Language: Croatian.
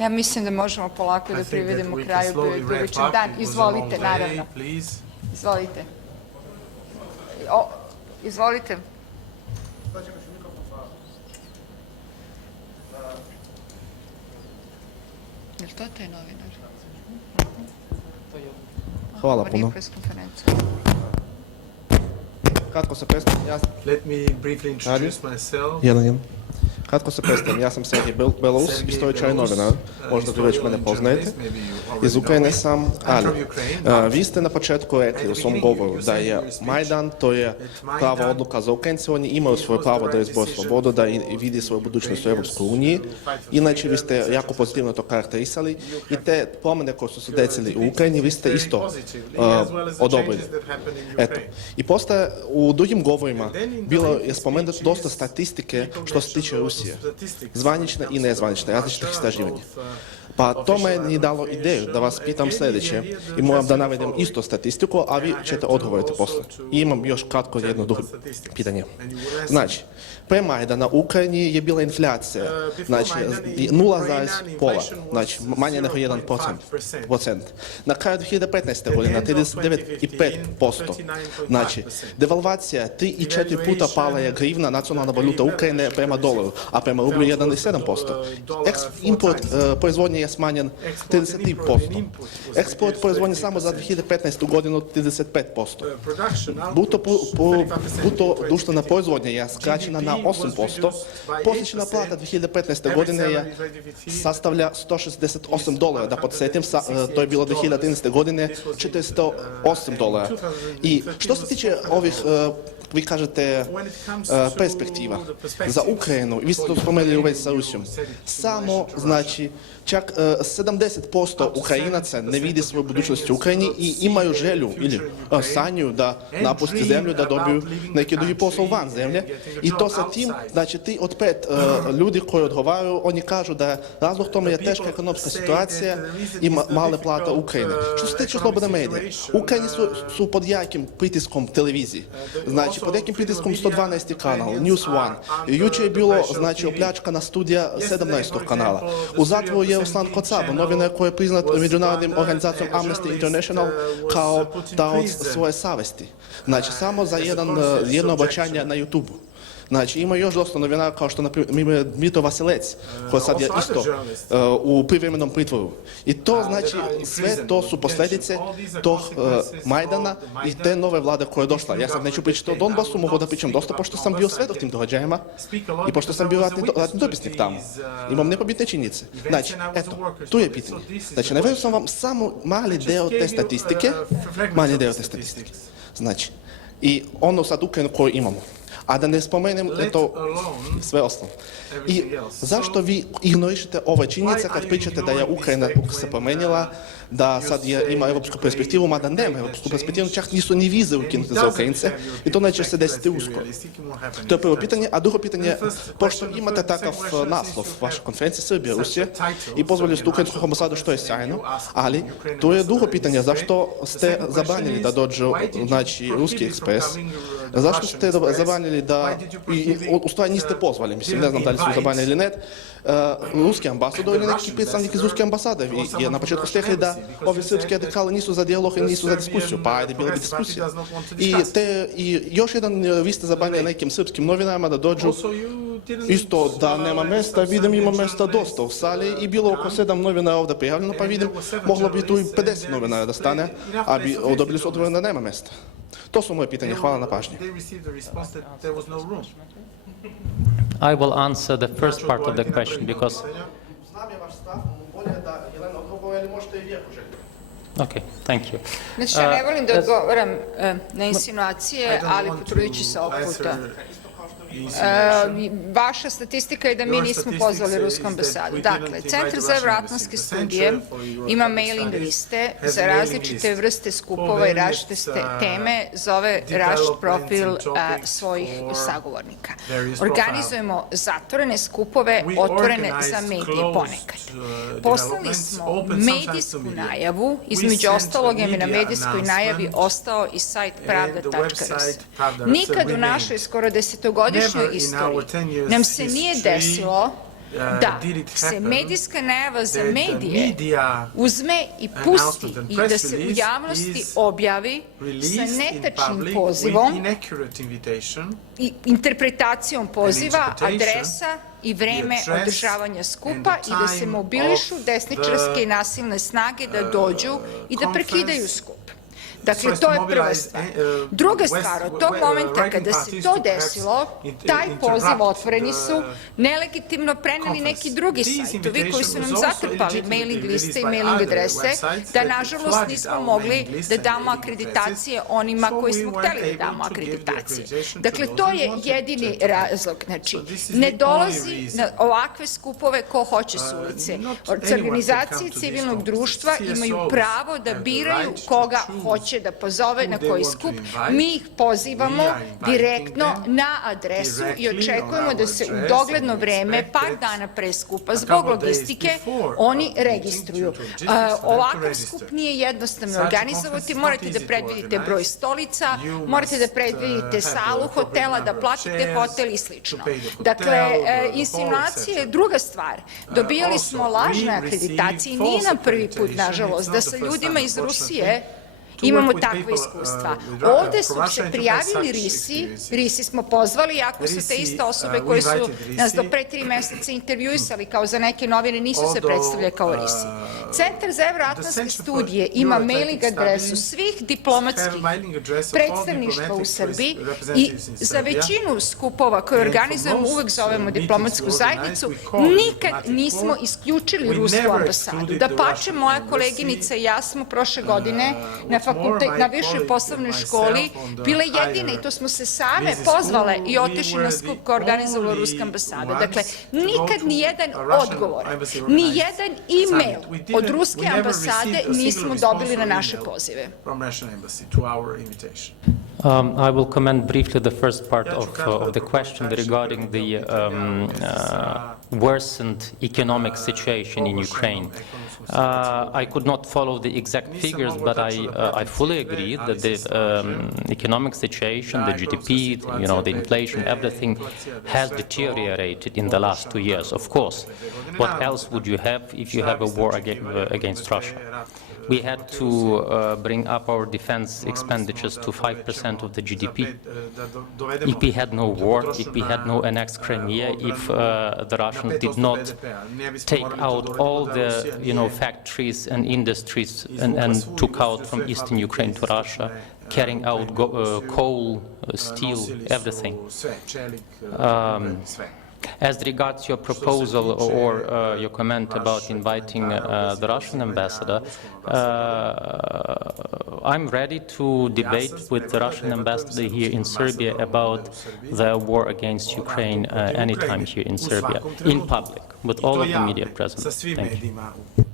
Ja mislim da možemo polako da privedemo kraju, bio je dugačak dan. Izvolite, naravno. Izvolite. Izvolite. Je li to taj novinar? Hvala puno. Kratko se predstavim, Let me briefly introduce myself. Kratko se predstavim, ja sam Sergij Belous, istoričar i novinar, možda vi već mene poznajete. Iz Ukrajine sam, ali vi ste na početku rekli u svom govoru da je Majdan, to je prava odluka za Ukrajince, oni imaju svoje pravo da izbore slobodu, da vidi svoju budućnost u Europskoj uniji. Inače, vi ste jako pozitivno to karakterisali i te promjene koje su se desili u Ukrajini, vi ste isto odobrili. Eto. I postaje u drugim govorima bilo je spomenuto dosta statistike što se tiče Rusije. Zvanične i nezvanične, različitih istraživanja. Pa to me je dalo ideju da vas pitam sljedeće i moram da navedem isto statistiku, a vi ćete odgovoriti poslije. I imam još kratko jedno drugo pitanje. Znači, pre Majdana u Ukrajini je bila inflacija, znači 0,5, znači manje nego 1%. Na kraju 2015. godine 39,5%. Znači, devalvacija 3 i 4 puta pala je grivna, nacionalna valuta Ukrajine prema dolaru, a prema rublu 1,7%. Import proizvodnje je smanjen 33%. Eksport proizvodnje samo za 2015. godinu 35%. Bruto društvena proizvodnja je skraćena na 8%. Prosječna plata 2015. godine je sastavlja $168. Da podsjetim, to je bilo 2013. godine $408. I što se tiče ovih vi kažete perspektiva za Ukrajinu, vi ste to spomenuli u vezi sa Rusijom, samo znači čak 70% Ukrajinaca ne vidi svoju budućnost u Ukrajini i imaju želju ili sanju da napusti zemlju, da dobiju neki drugi posao van zemlje i to sa tim, znači 3 od 5 ljudi koji odgovaraju, oni kažu da razlog tome je teška ekonomska situacija i male plate Ukrajine. Što se tiče slobodne medije, Ukrajini su pod jakim pritiskom televiziji, znači pod jakim pritiskom 112. kanal, News One. Jučer je bilo, znači, opljačkana studija 17. kanala. U zatvoru je Ruslan Kocaba, novinar koji je priznat međunarodnim organizacijom Amnesty International kao taoc svoje savesti. Znači, samo za jedno obećanje na YouTube-u. Znači, ima još dosta novinara kao što, na primjer, Dmitro Vasilec, koji sad je isto u privremenom pritvoru. I to, znači, sve to su posljedice tog Majdana i te nove vlade koja je došla. Ja sad neću pričati o Donbasu, mogu da pričam dosta, pošto sam bio svedok tim događajima i pošto sam bio ratni dopisnik tamo. Imam nepobitne činjenice. Znači, eto, tu je pitanje. Znači, naveo sam vam samo mali deo te statistike, Znači, i ono sad Ukrajinu koju imamo. A da ne spomenem to sve ostalo. I zašto vi ignorišete ove činjenice kad pričate da je Ukrajina se promenila, da sad ima europsku perspektivu, mada nema europsku perspektivu, čak nisu ni vize ukinute za Ukrajince i to neće se desiti uskoro. To je prvo pitanje, a drugo pitanje, pošto imate takav naslov vaše konferencije Srbija, Rusija i pozvali ste ukrajinsku ambasadu, što je sjajno, ali to je drugo pitanje, zašto ste zabranili da dođu, znači, ruski ekspres, zašto ste zabranili da, u stvari niste pozvali, mislim, ne znam da li su zabranili ili ne, ruski ambasador ili neki predstavnik iz ruske ambasade, jer na početku ste rekli da ovi srpski radikali nisu za dijalog i nisu za diskusiju, pa ajde, bila bi diskusija. I još jedan, vi ste zabranili nekim srpskim novinarima da dođu, isto da nema mjesta, vidim ima mjesta dosta u sali i bilo oko 7 novinara ovdje prijavljeno, pa vidim moglo bi tu i 50 novinara da stane, a dobili su odgovor da nema mjesta. To su moje pitanje, hvala na pažnji. I will answer the first part of the question because... Okay, thank you. Znači, ja ne volim da odgovaram na insinuacije, ali potrudit ću se ovog puta. Vaša statistika je da mi nismo pozvali rusku ambasadu. Dakle, Centar za evroatlantske studije ima mailing liste za različite vrste skupova i različite teme, zove različit profil svojih sagovornika. Organizujemo zatvorene skupove, otvorene za medije ponekad. Poslali smo medijsku najavu, između ostalog je mi na medijskoj najavi ostao i sajt pravda.rs. Nikad u našoj skoro 10-godišnjoj istoriji nam se nije desilo da se medijska najava za medije uzme i pusti i da se u javnosti objavi sa netačnim pozivom i interpretacijom poziva, adresa i vreme održavanja skupa i da se mobilišu desničarske i nasilne snage da dođu i da prekidaju skup. Dakle, to je prva stvar. Druga stvar, od tog momenta kada se to desilo, taj poziv otvoreni su nelegitimno preneli neki drugi sajtovi koji su nam zatrpali mailing liste i mailing adrese, da nažalost nismo mogli da damo akreditacije onima koji smo hteli da damo akreditacije. Dakle, to je jedini razlog. Znači, ne dolazi na ovakve skupove ko hoće s ulice. Organizacije civilnog društva imaju pravo da biraju koga hoće da pozove na koji skup. Mi ih pozivamo direktno na adresu i očekujemo da se u dogledno vreme, par dana pre skupa, zbog logistike, oni registruju. Ovakav skup nije jednostavno organizovati, morate da predvidite broj stolica, morate da predvidite salu hotela, da platite hotel i slično. Dakle, insinuacija je druga stvar. Dobijali smo lažne akreditacije i nije nam prvi put, nažalost, da sa ljudima iz Rusije imamo takve iskustva. Ovde su se prijavili Risi smo pozvali, iako su te iste osobe koje su nas do pre 3 meseca intervjuisali kao za neke novine, nisu se predstavljali kao Risi. Centar za evroatlantske studije ima mailing adresu svih diplomatskih predstavništva u Srbiji i za većinu skupova koje organizujemo uvek zovemo diplomatsku zajednicu, nikad nismo isključili rusku ambasadu. Da pače, moja koleginica i ja smo prošle godine na višoj poslovnoj školi bile jedine i to smo se same pozvale i otišli na skup koja organizovala ruska ambasada. Dakle, nikad ni jedan odgovor, ni jedan e-mail od ruske ambasade nismo dobili na naše pozive. I will comment briefly the first part of the question regarding the worsened economic situation in Ukraine. I could not follow the exact figures, but I fully agree that the economic situation, the GDP, the inflation, everything has deteriorated in the last 2 years. Of course, what else would you have if you have a war against Russia? We had to bring up our defense expenditures to 5% of the GDP. If we had no war, if we had no annexed Crimea, if the Russians did not take out all the factories and industries and took out from eastern Ukraine to Russia, carrying out coal, steel, everything. As regards your proposal or your comment about inviting the Russian ambassador, I'm ready to debate with the Russian ambassador here in Serbia about the war against Ukraine anytime here in Serbia, in public, with all of the media present. Thank you.